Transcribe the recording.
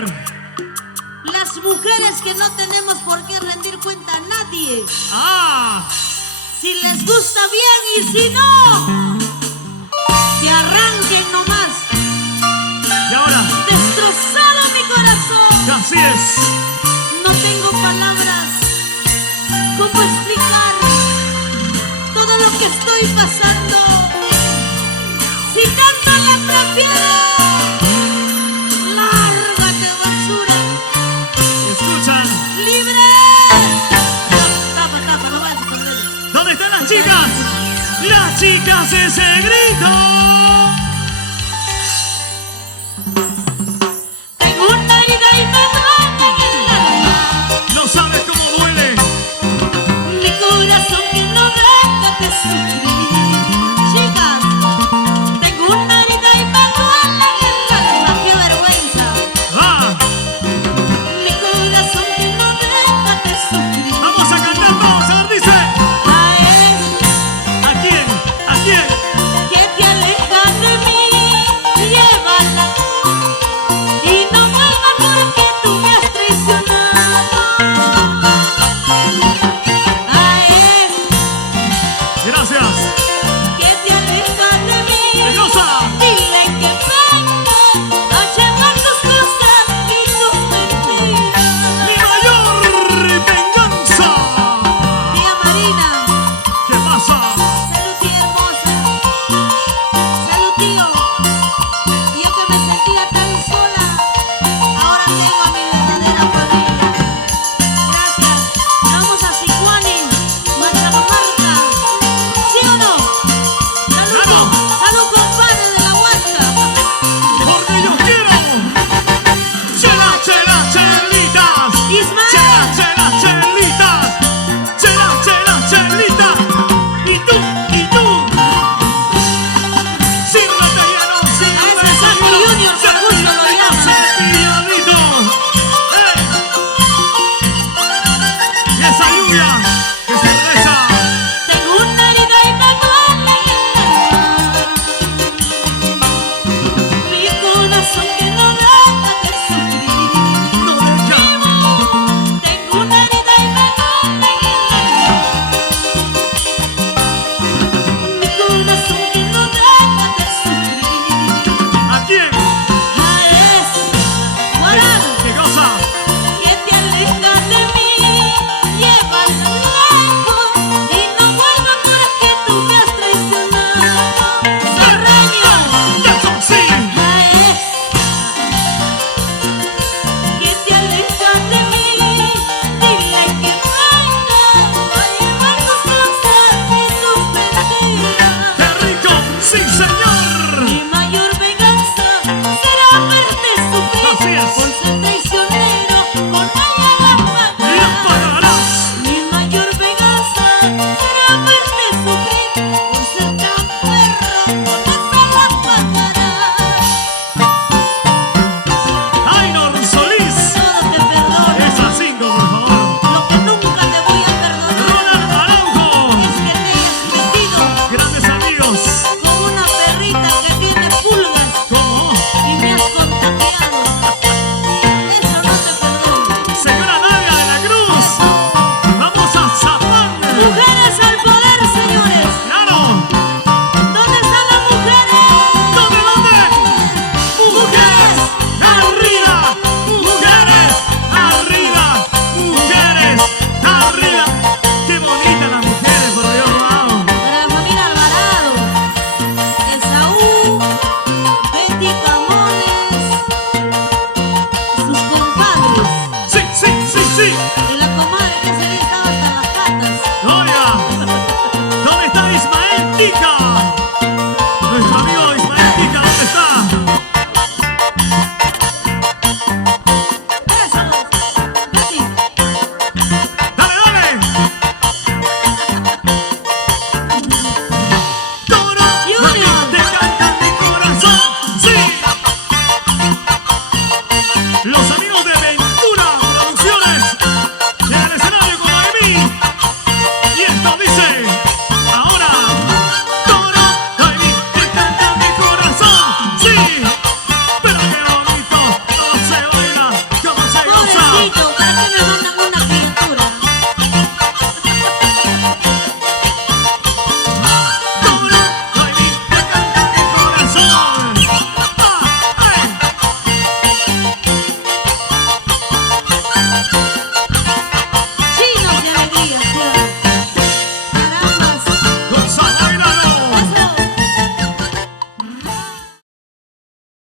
ver. Las mujeres que no tenemos por qué rendir cuenta a nadie. Ah, Si les gusta bien y si no, que arranquen nomás. y ahora, Destrozado mi corazón. así es. No tengo palabras. ¿Cómo explicar todo lo que estoy pasando? Si tanto la prefiero, lárgate basura. Escuchan. ¡Libre! Tapa, no vayas a perder. ¿Dónde están las chicas? Las chicas, ese grito.